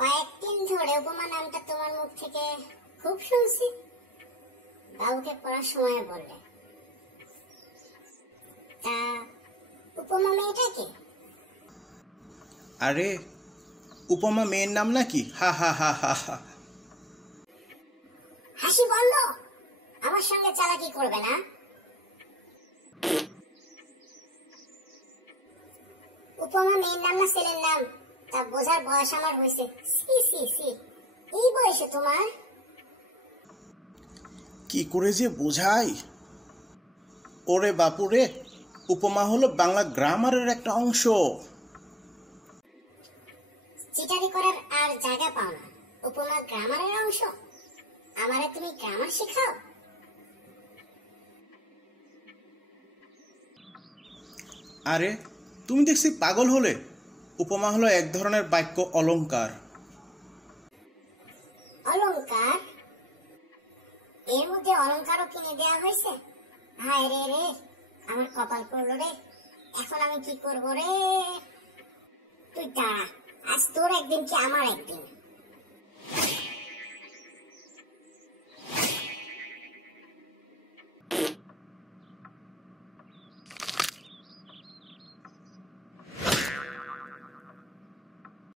কয়েকদিন ধরে উপমা নামটা তোমার মুখ থেকে খুব শুনছি। বাবুকে পড়ার সময় বললে। তা উপমা মেয়েটা কে? আরে উপমা মেয়ের নাম নাকি? হা হা হা হা হা। হাসি বন্ধ। আমার সঙ্গে চালাকি করবে না। উপমা মেয়ের নাম না ছেলের নাম তা বোঝার বয়স আমার হয়েছে। সি সি সি, এই বয়সে তোমার? কি করে যে বোঝাই? ওরে বাপুরে, উপমা হলো বাংলা গ্রামারের একটা অংশ। চিটারি করার আর জায়গা পাও না। উপমা গ্রামারের অংশ? আমারে তুমি গ্রামার শেখাও? আরে তুমি দেখছি পাগল হলে। উপমা হলো এক ধরনের বাক্য অলংকার। অলংকার? এর মধ্যে অলংকারও কিনে দেওয়া হয়েছে? হায় রে রে, আমার কপাল পড়লো রে। এখন আমি কি করবো রে? তুই দাঁড়া, আজ তোর একদিন কি আমার একদিন।